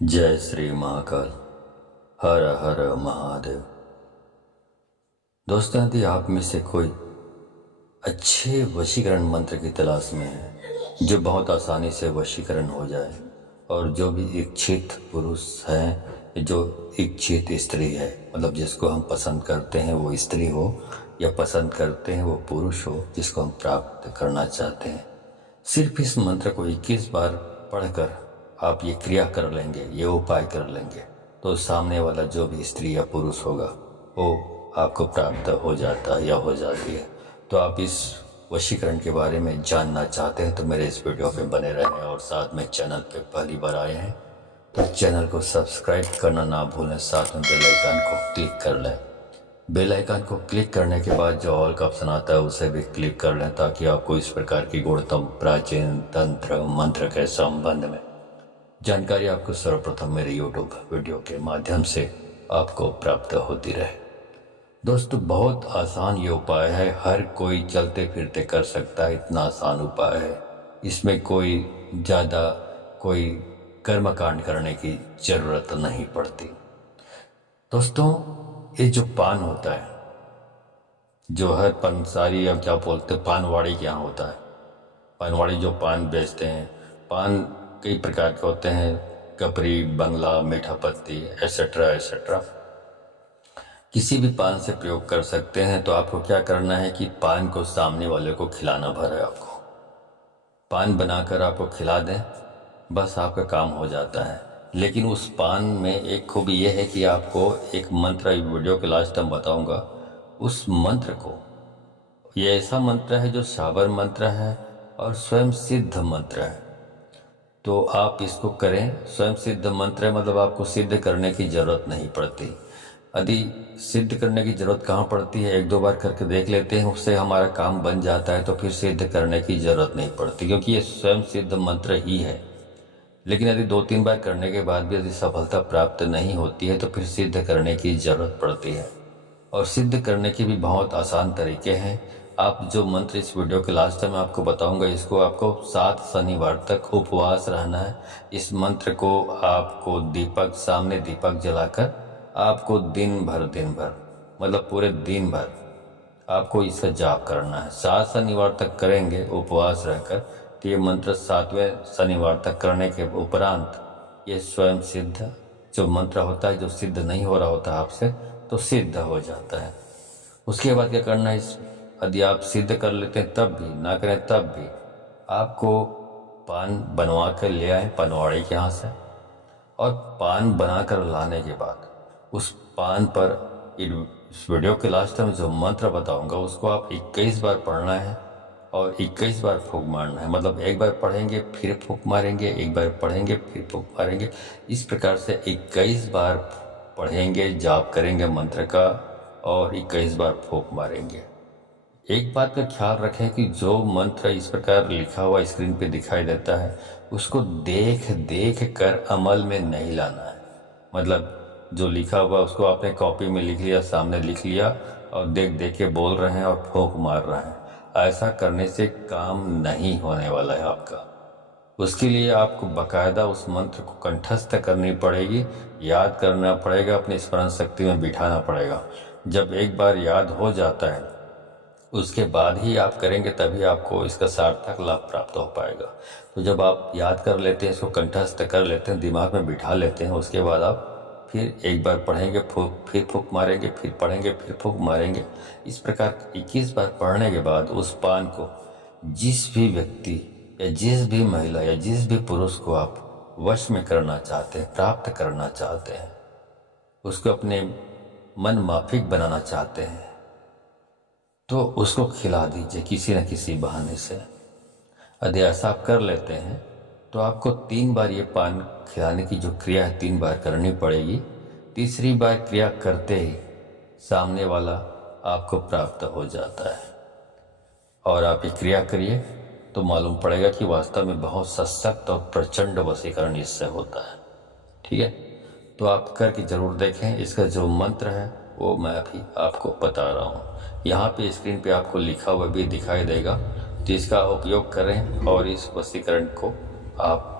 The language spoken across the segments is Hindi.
जय श्री महाकाल। हर हर महादेव। दोस्तों, यदि आप में से कोई अच्छे वशीकरण मंत्र की तलाश में है जो बहुत आसानी से वशीकरण हो जाए और जो भी इच्छित पुरुष है, जो इच्छित स्त्री है, मतलब जिसको हम पसंद करते हैं वो स्त्री हो या पसंद करते हैं वो पुरुष हो, जिसको हम प्राप्त करना चाहते हैं, सिर्फ इस मंत्र को 21 बार पढ़कर आप ये क्रिया कर लेंगे, ये उपाय कर लेंगे, तो सामने वाला जो भी स्त्री या पुरुष होगा वो आपको प्राप्त हो जाता है या हो जाती है। तो आप इस वशीकरण के बारे में जानना चाहते हैं तो मेरे इस वीडियो पे बने रहें, और साथ में चैनल पे पहली बार आए हैं तो चैनल को सब्सक्राइब करना ना भूलें, साथ में बेल आइकन को क्लिक कर लें। बेल आइकन को क्लिक करने के बाद जो ऑल का ऑप्शन आता है उसे भी क्लिक कर लें, ताकि आपको इस प्रकार की गुणतम प्राचीन तंत्र मंत्र के संबंध में जानकारी आपको सर्वप्रथम मेरे यूट्यूब वीडियो के माध्यम से आपको प्राप्त होती रहे। दोस्तों, बहुत आसान ये उपाय है, हर कोई चलते फिरते कर सकता है, इतना आसान उपाय है। इसमें कोई कर्मकांड करने की ज़रूरत नहीं पड़ती। दोस्तों, ये जो पान होता है, जो हर पंसारी या क्या बोलते हैं, पानवाड़ी के यहाँ होता है, पानवाड़ी जो पान बेचते हैं, पान कई प्रकार के होते हैं, कपरी, बंगला, मीठा पत्ती, एसेट्रा एसेट्रा। किसी भी पान से प्रयोग कर सकते हैं। तो आपको क्या करना है कि पान को सामने वाले को खिलाना भर है। आपको पान बनाकर आपको खिला दें, बस आपका काम हो जाता है। लेकिन उस पान में एक खूबी यह है कि आपको एक मंत्र, वीडियो के लास्ट में बताऊंगा, उस मंत्र को, ये ऐसा मंत्र है जो साबर मंत्र है और स्वयं सिद्ध मंत्र है। तो आप इसको करें, स्वयं सिद्ध मंत्र है, मतलब आपको सिद्ध करने की ज़रूरत नहीं पड़ती। यदि सिद्ध करने की ज़रूरत कहाँ पड़ती है, एक दो बार करके देख लेते हैं, उससे हमारा काम बन जाता है, तो फिर सिद्ध करने की ज़रूरत नहीं पड़ती, क्योंकि ये स्वयं सिद्ध मंत्र ही है। लेकिन यदि 2-3 बार करने के बाद भी यदि सफलता प्राप्त नहीं होती है तो फिर सिद्ध करने की ज़रूरत पड़ती है। और सिद्ध करने के भी बहुत आसान तरीके हैं। आप जो मंत्र इस वीडियो के लास्ट में आपको बताऊंगा, इसको आपको 7 शनिवार तक उपवास रहना है। इस मंत्र को आपको सामने दीपक जलाकर आपको दिन भर मतलब पूरे दिन भर आपको इसका जाप करना है। 7 शनिवार तक करेंगे उपवास रहकर, तो ये मंत्र 7वें शनिवार तक करने के उपरांत ये स्वयं सिद्ध जो मंत्र होता है, जो सिद्ध नहीं हो रहा होता आपसे, तो सिद्ध हो जाता है। उसके बाद क्या करना है, यदि आप सिद्ध कर लेते हैं तब भी, ना करें तब भी, आपको पान बनवा कर ले आए पनवाड़ी के यहाँ से, और पान बनाकर लाने के बाद उस पान पर इस वीडियो के लास्ट में जो मंत्र बताऊंगा उसको आप 21 बार पढ़ना है और 21 बार फूंक मारना है। मतलब एक बार पढ़ेंगे फिर फूंक मारेंगे, एक बार पढ़ेंगे फिर फूंक मारेंगे। इस प्रकार से 21 बार पढ़ेंगे, जाप करेंगे मंत्र का, और 21 बार फूंक मारेंगे। एक बात का ख्याल रखें कि जो मंत्र इस प्रकार लिखा हुआ स्क्रीन पे दिखाई देता है, उसको देख देख कर अमल में नहीं लाना है। मतलब जो लिखा हुआ उसको आपने कॉपी में लिख लिया, सामने लिख लिया, और देख देख के बोल रहे हैं और फूंक मार रहे हैं, ऐसा करने से काम नहीं होने वाला है आपका। उसके लिए आपको बाकायदा उस मंत्र को कंठस्थ करनी पड़ेगी, याद करना पड़ेगा, अपनी स्मरण शक्ति में बिठाना पड़ेगा। जब एक बार याद हो जाता है उसके बाद ही आप करेंगे, तभी आपको इसका सार्थक लाभ प्राप्त हो पाएगा। तो जब आप याद कर लेते हैं, इसको कंठस्थ कर लेते हैं, दिमाग में बिठा लेते हैं, उसके बाद आप फिर एक बार पढ़ेंगे, फिर फूंक मारेंगे, फिर पढ़ेंगे, फिर फूंक मारेंगे। इस प्रकार 21 बार पढ़ने के बाद उस पान को जिस भी व्यक्ति या जिस भी महिला या जिस भी पुरुष को आप वश में करना चाहते हैं, प्राप्त करना चाहते हैं, उसको अपने मन माफिक बनाना चाहते हैं, तो उसको खिला दीजिए किसी न किसी बहाने से। यदि ऐसा आप कर लेते हैं तो आपको 3 बार ये पान खिलाने की जो क्रिया है 3 बार करनी पड़ेगी। तीसरी बार क्रिया करते ही सामने वाला आपको प्राप्त हो जाता है। और आप ये क्रिया करिए तो मालूम पड़ेगा कि वास्तव में बहुत सशक्त और प्रचंड वशीकरण इससे होता है। ठीक है, तो आप करके ज़रूर देखें। इसका जो मंत्र है वो मैं अभी आपको बता रहा हूँ, यहाँ पे स्क्रीन पे आपको लिखा हुआ भी दिखाई देगा। तो इसका उपयोग करें और इस वशीकरण को आप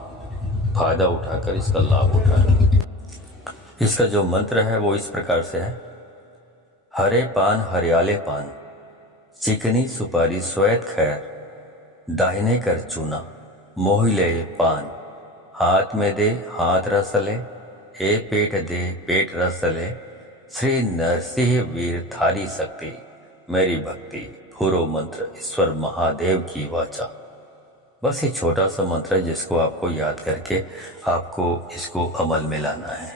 फायदा उठाकर इसका लाभ उठाएं। इसका जो मंत्र है वो इस प्रकार से है। हरे पान हरियाले पान, चिकनी सुपारी श्वेत खैर, दाहिने कर चूना, मोहि ले पान, हाथ में दे हाथ रसले, ए पेट दे पेट रसले, श्री नरसिंह वीर थारी शक्ति, मेरी भक्ति, पूरो मंत्र ईश्वर महादेव की वाचा। बस ये छोटा सा मंत्र है जिसको आपको याद करके आपको इसको अमल में लाना है,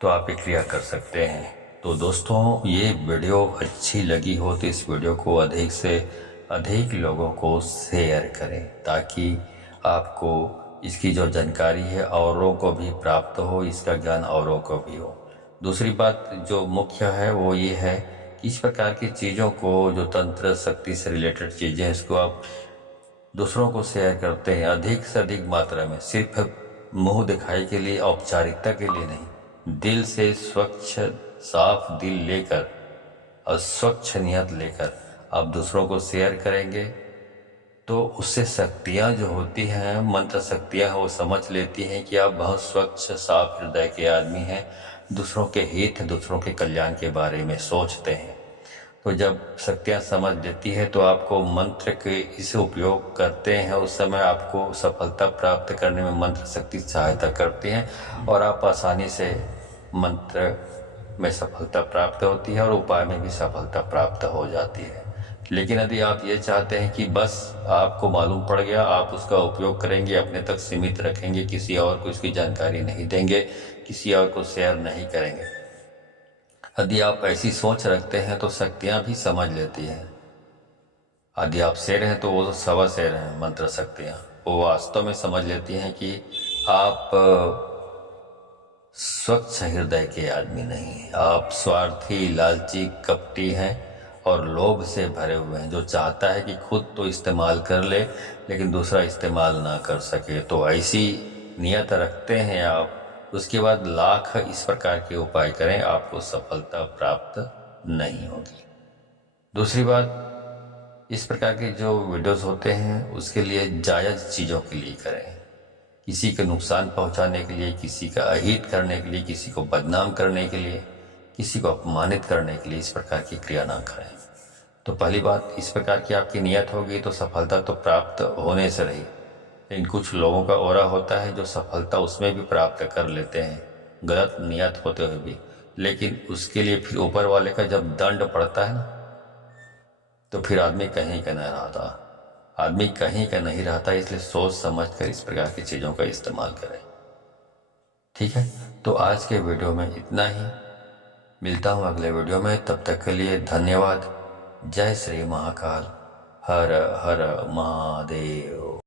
तो आप ये क्रिया कर सकते हैं। तो दोस्तों, ये वीडियो अच्छी लगी हो तो इस वीडियो को अधिक से अधिक लोगों को शेयर करें, ताकि आपको इसकी जो जानकारी है औरों को भी प्राप्त हो, इसका ज्ञान औरों को भी हो। दूसरी बात जो मुख्य है वो ये है कि इस प्रकार की चीज़ों को, जो तंत्र शक्ति से रिलेटेड चीज़ें, इसको आप दूसरों को शेयर करते हैं अधिक से अधिक मात्रा में, सिर्फ मुंह दिखाई के लिए, औपचारिकता के लिए नहीं। दिल से स्वच्छ साफ दिल लेकर और स्वच्छ नियत लेकर आप दूसरों को शेयर करेंगे तो उससे शक्तियाँ जो होती हैं, मंत्र शक्तियाँ, वो समझ लेती हैं कि आप बहुत स्वच्छ साफ हृदय के आदमी हैं, दूसरों के हित, दूसरों के कल्याण के बारे में सोचते हैं। तो जब शक्तियाँ समझ लेती है तो आपको मंत्र के इसे उपयोग करते हैं, उस समय आपको सफलता प्राप्त करने में मंत्र शक्ति सहायता करती हैं और आप आसानी से मंत्र में सफलता प्राप्त होती है और उपाय में भी सफलता प्राप्त हो जाती है। लेकिन यदि आप ये चाहते हैं कि बस आपको मालूम पड़ गया, आप उसका उपयोग करेंगे, अपने तक सीमित रखेंगे, किसी और को इसकी जानकारी नहीं देंगे, किसी और को शेयर नहीं करेंगे, यदि आप ऐसी सोच रखते हैं तो शक्तियाँ भी समझ लेती हैं। यदि आप शेर हैं तो वो सवा शेर हैं, मंत्र शक्तियाँ वो वास्तव में समझ लेती हैं कि आप स्वच्छ हृदय के आदमी नहीं हैं, आप स्वार्थी, लालची, कपटी हैं और लोभ से भरे हुए हैं, जो चाहता है कि खुद तो इस्तेमाल कर ले लेकिन दूसरा इस्तेमाल ना कर सके। तो ऐसी नियत रखते हैं आप, उसके बाद लाख इस प्रकार के उपाय करें, आपको सफलता प्राप्त नहीं होगी। दूसरी बात, इस प्रकार के जो वीडियोस होते हैं उसके लिए जायज़ चीज़ों के लिए करें, किसी को नुकसान पहुंचाने के लिए, किसी का अहित करने के लिए, किसी को बदनाम करने के लिए, किसी को अपमानित करने के लिए इस प्रकार की क्रिया ना करें। तो पहली बात, इस प्रकार की आपकी नियत होगी तो सफलता तो प्राप्त होने से रही। लेकिन कुछ लोगों का ओरा होता है जो सफलता उसमें भी प्राप्त कर लेते हैं, गलत नियत होते हुए भी, लेकिन उसके लिए फिर ऊपर वाले का जब दंड पड़ता है ना, तो फिर आदमी कहीं का नहीं रहता, आदमी कहीं का नहीं रहता। इसलिए सोच समझ कर इस प्रकार की चीज़ों का इस्तेमाल करें। ठीक है, तो आज के वीडियो में इतना ही, मिलता हूँ अगले वीडियो में, तब तक के लिए धन्यवाद। जय श्री महाकाल, हर हर महादेव।